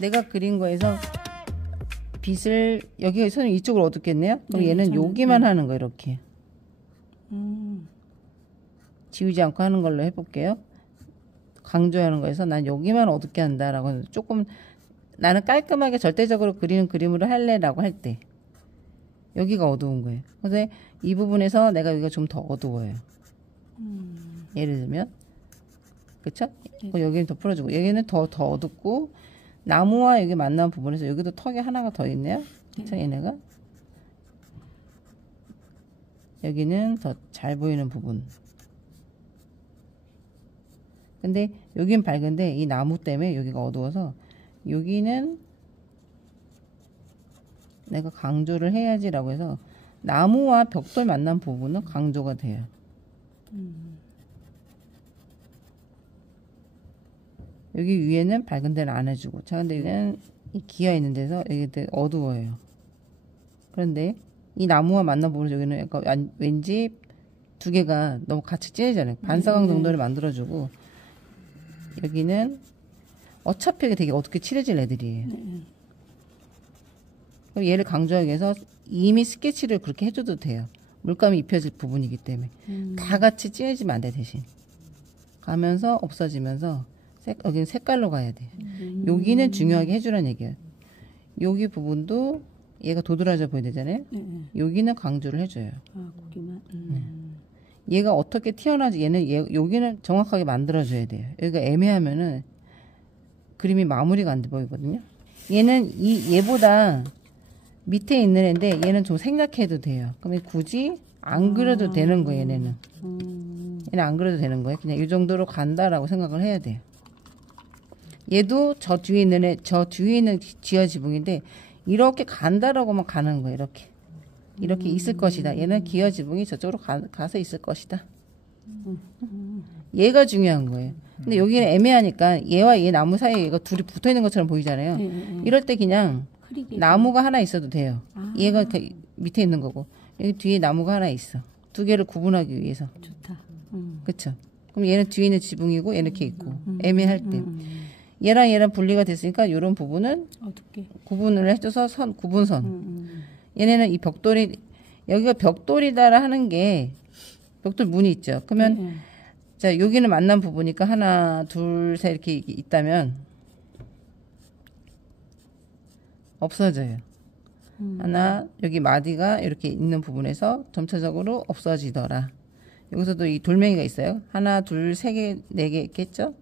내가 그린 거에서 빛을 여기 손을 이쪽으로 어둡겠네요. 그럼 네, 얘는 여기만 하는 거 이렇게 지우지 않고 하는 걸로 해볼게요. 강조하는 거에서 난 여기만 어둡게 한다라고 조금 나는 깔끔하게 절대적으로 그리는 그림으로 할래라고 할 때 여기가 어두운 거예요. 그래서 이 부분에서 내가 여기가 좀 더 어두워요. 예를 들면 그쵸? 여기는 더 풀어주고 여기는 더 어둡고 나무와 여기 만난 부분에서 여기도 턱이 하나가 더 있네요. 그쵸? 얘네가 여기는 더 잘 보이는 부분. 근데 여긴 밝은데 이 나무 때문에 여기가 어두워서 여기는 내가 강조를 해야지라고 해서 나무와 벽돌 만난 부분은 강조가 돼요. 여기 위에는 밝은 데는 안 해주고 자 근데 여기는 이 기아 있는 데서 여기 되게 어두워요. 그런데 이 나무와 만난 부분 여기는 약간 왠지 두 개가 너무 같이 찢어지잖아요. 반사광 정도를 만들어주고 여기는 어차피 되게 어둡게 칠해질 애들이에요. 그럼 얘를 강조하기 위해서 이미 스케치를 그렇게 해줘도 돼요. 물감이 입혀질 부분이기 때문에 다 같이 찢어지면 안 돼. 대신 가면서 없어지면서 여기는 색깔로 가야 돼. 여기는 중요하게 해주라는 얘기예요. 여기 부분도 얘가 도드라져 보여야 되잖아요. 여기는 강조를 해줘요. 아, 거기만. 얘가 어떻게 튀어나오지 얘는 여기는 정확하게 만들어줘야 돼요. 여기가 애매하면은 그림이 마무리가 안 돼 보이거든요. 얘는 얘보다 밑에 있는 애인데 얘는 좀 생략해도 돼요. 그러면 굳이 안 그려도 되는 거예요. 얘는 안 그려도 되는 거예요. 그냥 이 정도로 간다라고 생각을 해야 돼요. 얘도 저 뒤에 있는 지하 지붕인데 이렇게 간다라고만 가는 거예요. 이렇게 있을 것이다. 얘는 기어 지붕이 저쪽으로 가서 있을 것이다. 얘가 중요한 거예요. 근데 여기는 애매하니까 얘와 얘 나무 사이에 얘가 둘이 붙어 있는 것처럼 보이잖아요. 이럴 때 그냥 나무가 하나 있어도 돼요. 얘가 밑에 있는 거고 여기 뒤에 나무가 하나 있어. 두 개를 구분하기 위해서. 좋다. 그쵸? 그럼 얘는 뒤에 있는 지붕이고 얘는 이렇게 있고 애매할 때 얘랑 분리가 됐으니까 이런 부분은 어둡게 구분을 해줘서 구분선. 얘네는 이 벽돌이 여기가 벽돌이다라 하는 게 벽돌 문이 있죠. 그러면 자 여기는 만난 부분이니까 하나 둘 셋 이렇게 있다면 없어져요. 하나 여기 마디가 이렇게 있는 부분에서 점차적으로 없어지더라. 여기서도 이 돌멩이가 있어요. 하나 둘 세 개 네 개 있겠죠.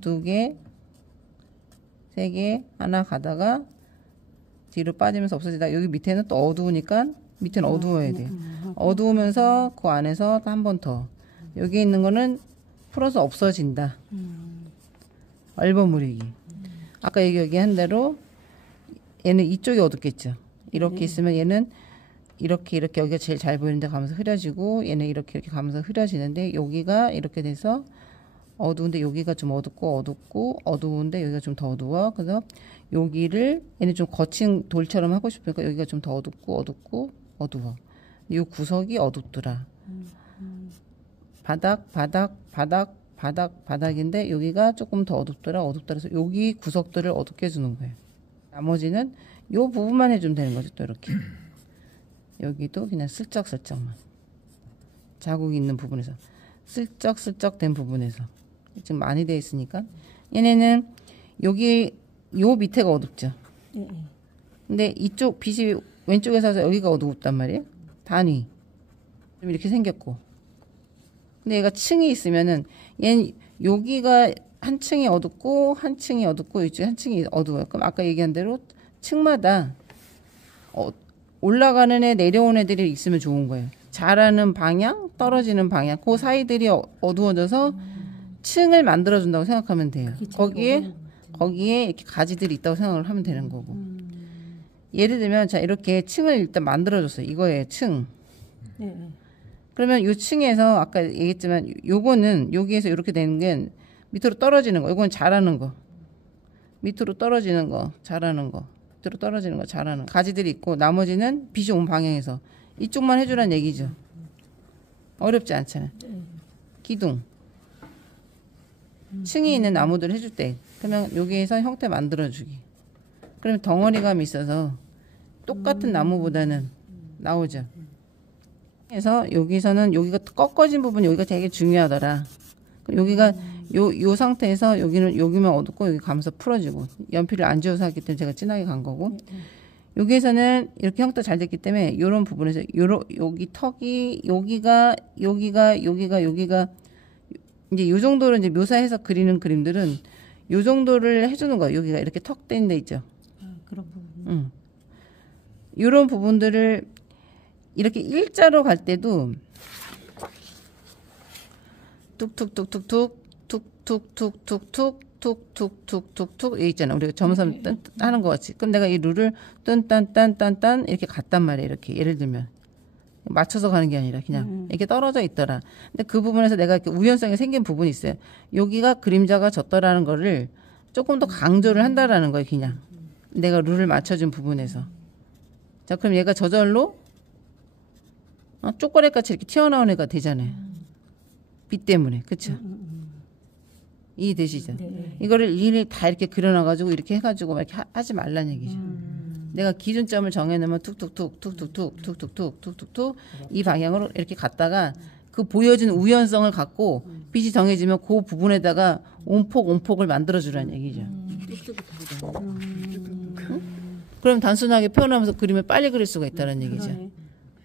두 개 세 개 하나 가다가 뒤로 빠지면서 없어지다. 여기 밑에는 또 어두우니까 밑에는 어두워야 돼요. 어두우면서 그 안에서 한 번 더 여기 있는 거는 풀어서 없어진다. 얼버무리기. 아까 얘기한 대로 얘는 이쪽이 어둡겠죠. 이렇게 있으면 얘는 이렇게 여기가 제일 잘 보이는데 가면서 흐려지고 얘는 이렇게 가면서 흐려지는데 여기가 이렇게 돼서 어두운데 여기가 좀 어두운데 여기가 좀 더 어두워. 그래서 여기를 얘는 좀 거친 돌처럼 하고 싶으니까 여기가 좀 더 어두워. 이 구석이 어둡더라. 바닥인데 여기가 조금 더 어둡더라. 그래서 여기 구석들을 어둡게 해주는 거예요. 나머지는 이 부분만 해주면 되는 거죠. 또 이렇게 여기도 그냥 슬쩍슬쩍만 자국이 있는 부분에서 슬쩍슬쩍 된 부분에서 지금 많이 되어 있으니까 얘네는 여기 요 밑에가 어둡죠. 근데 이쪽 빛이 왼쪽에서 와서 여기가 어둡단 말이에요. 단위 좀 이렇게 생겼고 근데 얘가 층이 있으면은 얘는 여기가 한 층이 어둡고 한 층이 어둡고 이쪽에 한 층이 어두워요. 그럼 아까 얘기한 대로 층마다 올라가는 애 내려오는 애들이 있으면 좋은 거예요. 자라는 방향 떨어지는 방향 그 사이들이 어두워져서 층을 만들어준다고 생각하면 돼요. 거기에 이렇게 가지들이 있다고 생각을 하면 되는 거고. 예를 들면 자 이렇게 층을 일단 만들어줬어요. 이거예요. 층. 그러면 이 층에서 아까 얘기했지만 요거는 여기에서 이렇게 되는 게 밑으로 떨어지는 거. 요건 자라는 거. 밑으로 떨어지는 거. 자라는 거. 밑으로 떨어지는 거. 자라는 거. 가지들이 있고 나머지는 빛이 온 방향에서 이쪽만 해주란 얘기죠. 어렵지 않잖아요. 기둥. 층이 있는 나무들 해줄 때 그러면 여기에서 형태 만들어주기. 그러면 덩어리감이 있어서 똑같은 나무보다는 나오죠. 그래서 여기서는 여기가 꺾어진 부분이 여기가 되게 중요하더라. 여기가 요 상태에서 여기만 어둡고 여기 가면서 풀어지고 연필을 안 지워서 하기 때문에 제가 진하게 간 거고 여기에서는 이렇게 형태 잘 됐기 때문에 이런 부분에서 여기 턱이 여기가 이제 요 정도로 이제 묘사해서 그리는 그림들은 요 정도를 해주는 거예요. 여기가 이렇게 턱 된 데 있죠. 그런 부분. 요런 부분들을 이렇게 일자로 갈 때도 툭툭툭툭툭 툭툭툭툭툭툭툭툭툭툭 여기 있잖아. 우리가 점선 하는 것 같이. 그럼 내가 이 룰을 딴딴딴딴딴 이렇게 갔단 말이에요. 이렇게 예를 들면 맞춰서 가는 게 아니라 그냥 이렇게 떨어져 있더라. 근데 그 부분에서 내가 이렇게 우연성이 생긴 부분이 있어요. 여기가 그림자가 졌더라는 거를 조금 더 강조를 한다라는 거예요. 그냥 내가 룰을 맞춰준 부분에서. 자, 그럼 얘가 저절로 쪼꼬레같이 이렇게 튀어나온 애가 되잖아요. 빛 때문에. 그쵸? 이해되시죠? 네. 이거를 일일이 다 이렇게 그려놔가지고 이렇게 해가지고 막 이렇게 하지 말란 얘기죠. 내가 기준점을 정해놓으면 툭툭툭 이 방향으로 이렇게 갔다가 그 보여진 우연성을 갖고 빛이 정해지면 그 부분에다가 온폭을 만들어주라는 얘기죠. 그럼 단순하게 표현하면서 그림을 빨리 그릴 수가 있다는 얘기죠.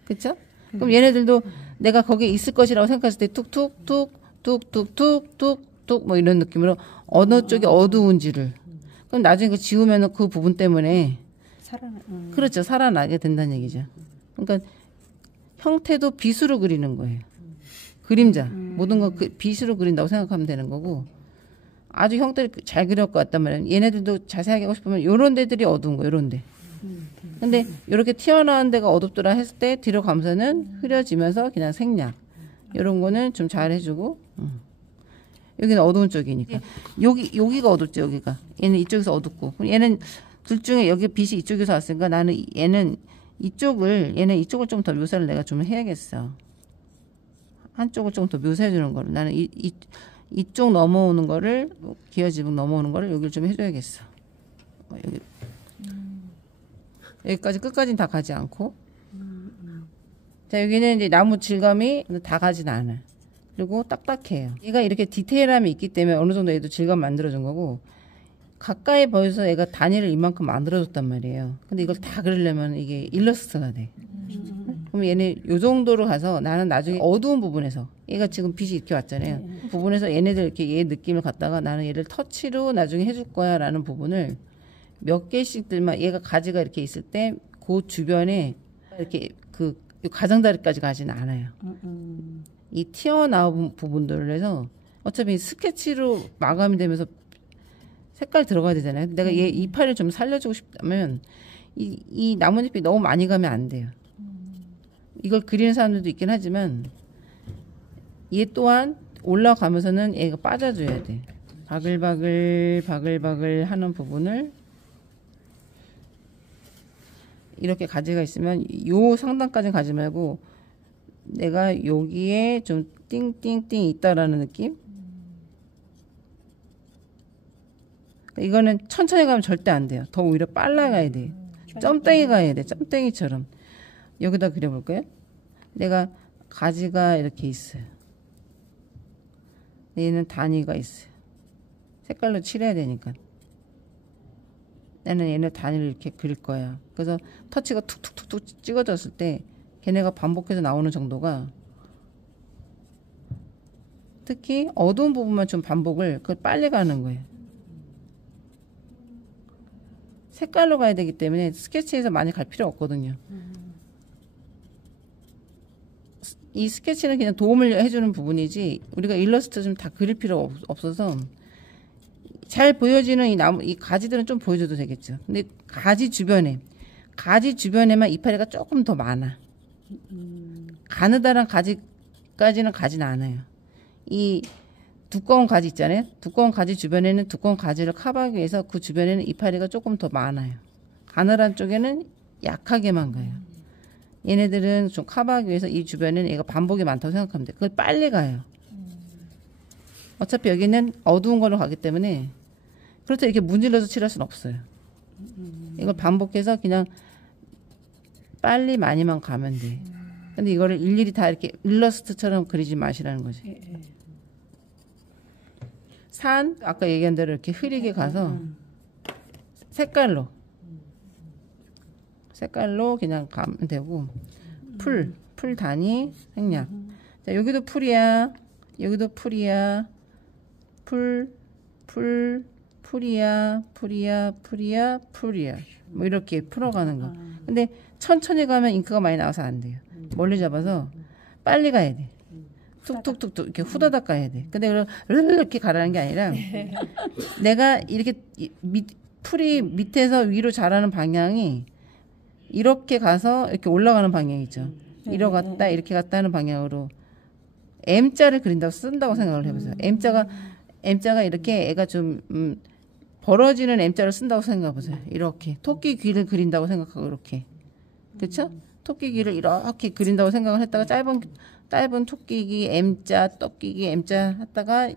그쵸? 그럼 얘네들도 내가 거기에 있을 것이라고 생각했을 때 툭툭 뭐 이런 느낌으로 어느 쪽이 어두운지를 그럼 나중에 그 지우면 그 부분 때문에 그렇죠. 살아나게 된다는 얘기죠. 그러니까 형태도 빛으로 그리는 거예요. 그림자. 모든 거 빛으로 그린다고 생각하면 되는 거고 아주 형태를 잘 그릴 것 같단 말이에요. 얘네들도 자세하게 하고 싶으면 요런 데들이 어두운 거 요런 데. 근데 이렇게 튀어나온 데가 어둡더라 했을 때 뒤로 가면서는 흐려지면서 그냥 생략. 요런 거는 좀 잘 해주고 여기는 어두운 쪽이니까 여기가 어둡죠. 여기가 얘는 이쪽에서 어둡고 그럼 얘는 둘 중에 여기 빛이 이쪽에서 왔으니까 나는 얘는 이쪽을 좀 더 묘사를 내가 좀 해야겠어. 한쪽을 좀 더 묘사해 주는 거를 나는 이쪽 넘어오는 거를 기어지붕 넘어오는 거를 여기를 좀 해줘야겠어. 여기까지 끝까지는 다 가지 않고 자 여기는 이제 나무 질감이 다 가진 않아. 그리고 딱딱해요. 얘가 이렇게 디테일함이 있기 때문에 어느 정도 얘도 질감 만들어준 거고 가까이 보여서 얘가 단위를 이만큼 만들어줬단 말이에요. 근데 이걸 다 그리려면 이게 일러스트가 돼. 그럼 얘네 요 정도로 가서 나는 나중에 어두운 부분에서 얘가 지금 빛이 이렇게 왔잖아요. 그 부분에서 얘네들 이렇게 얘 느낌을 갖다가 나는 얘를 터치로 나중에 해줄 거야 라는 부분을 몇 개씩들만 얘가 가지가 이렇게 있을 때 그 주변에 이렇게 그 가장자리까지 가지는 않아요. 이 튀어나온 부분들을 해서 어차피 스케치로 마감이 되면서 색깔 들어가야 되잖아요. 내가 얘 이파리를 좀 살려주고 싶다면 이 나뭇잎이 너무 많이 가면 안 돼요. 이걸 그리는 사람들도 있긴 하지만 얘 또한 올라가면서는 얘가 빠져줘야 돼. 바글바글 하는 부분을 이렇게 가지가 있으면 요 상단까지 가지 말고 내가 여기에 좀 띵띵띵 있다라는 느낌? 이거는 천천히 가면 절대 안 돼요. 더 오히려 빨라 가야 돼. 점땡이 가야 돼. 점땡이처럼. 여기다 그려볼까요? 내가 가지가 이렇게 있어요. 얘는 단위가 있어요. 색깔로 칠해야 되니까. 나는 얘네 단위를 이렇게 그릴 거야. 그래서 터치가 툭툭툭툭 찍어졌을 때 걔네가 반복해서 나오는 정도가 특히 어두운 부분만 좀 반복을 그걸 빨리 가는 거예요. 색깔로 가야 되기 때문에 스케치에서 많이 갈 필요 없거든요. 이 스케치는 그냥 도움을 해주는 부분이지 우리가 일러스트 좀 다 그릴 필요 없어서 잘 보여지는 이 가지들은 좀 보여줘도 되겠죠. 근데 가지 주변에만 이파리가 조금 더 많아. 가느다란 가지까지는 가지는 않아요. 이 두꺼운 가지 있잖아요. 두꺼운 가지 주변에는 두꺼운 가지를 커버하기 위해서 그 주변에는 이파리가 조금 더 많아요. 가느란 쪽에는 약하게만 가요. 얘네들은 좀 커버하기 위해서 이 주변에는 얘가 반복이 많다고 생각하면 돼요. 그걸 빨리 가요. 어차피 여기는 어두운 걸로 가기 때문에 그렇다고 이렇게 문질러서 칠할 수는 없어요. 이걸 반복해서 그냥 빨리 많이만 가면 돼. 근데 이거를 일일이 다 이렇게 일러스트처럼 그리지 마시라는 거지. 예, 예. 산 아까 얘기한 대로 이렇게 흐리게 가서 색깔로 그냥 가면 되고 풀 단위 생략. 자, 여기도 풀이야. 여기도 풀이야. 풀이야. 뭐 이렇게 풀어가는 거. 근데 천천히 가면 잉크가 많이 나와서 안 돼요. 멀리 잡아서 빨리 가야 돼. 툭툭툭툭 이렇게 후다닥 가야 돼. 근데 이렇게 가라는 게 아니라 내가 이렇게 풀이 밑에서 위로 자라는 방향이 이렇게 가서 이렇게 올라가는 방향이죠. 이렇게 갔다 하는 방향으로 M자를 쓴다고 생각을 해보세요. M자가 이렇게 애가 좀 벌어지는 M자를 쓴다고 생각해보세요. 이렇게 토끼 귀를 그린다고 생각하고 이렇게. 그렇죠? 토끼 귀를 이렇게 그린다고 생각을 했다가 짧은 토끼기 M자, 토끼기 M자 했다가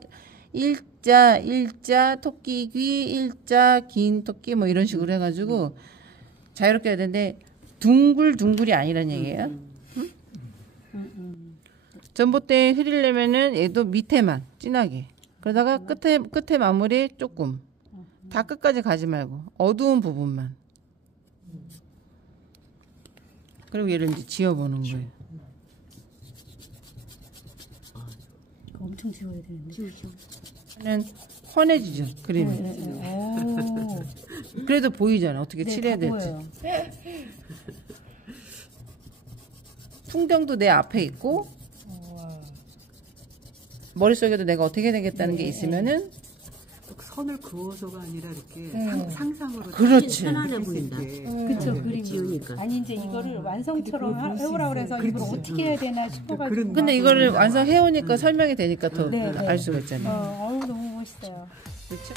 일자, 토끼귀, 일자, 긴 토끼 뭐 이런 식으로 해가지고 자유롭게 해야 되는데 둥글이 아니란 얘기예요. 전봇대 흐리려면은 얘도 밑에만 진하게. 그러다가 끝에 마무리 조금. 다 끝까지 가지 말고 어두운 부분만. 그리고 얘를 이제 지워보는 거예요. 엄청 지워야 되는데. 는 환해지죠 그림이. 오. 그래도 보이잖아 어떻게 네, 칠해야 다 될지. 보여요. 풍경도 내 앞에 있고 머릿속에도 내가 어떻게 되겠다는 게 있으면은 선을 그어서가 아니라 이렇게 네. 상상으로 그렇지. 편안해 보인다. 그쵸, 그림이. 지우니까. 아니, 이제 이거를 완성처럼 그렇게 볼수 해오라 그래서 있어요. 이걸 그렇지. 어떻게 해야 되나 싶어가지고. 그런 근데 이거를 완성해오니까 설명이 되니까 더 네, 네. 알 수가 있잖아요. 어우, 너무 멋있어요. 그렇죠?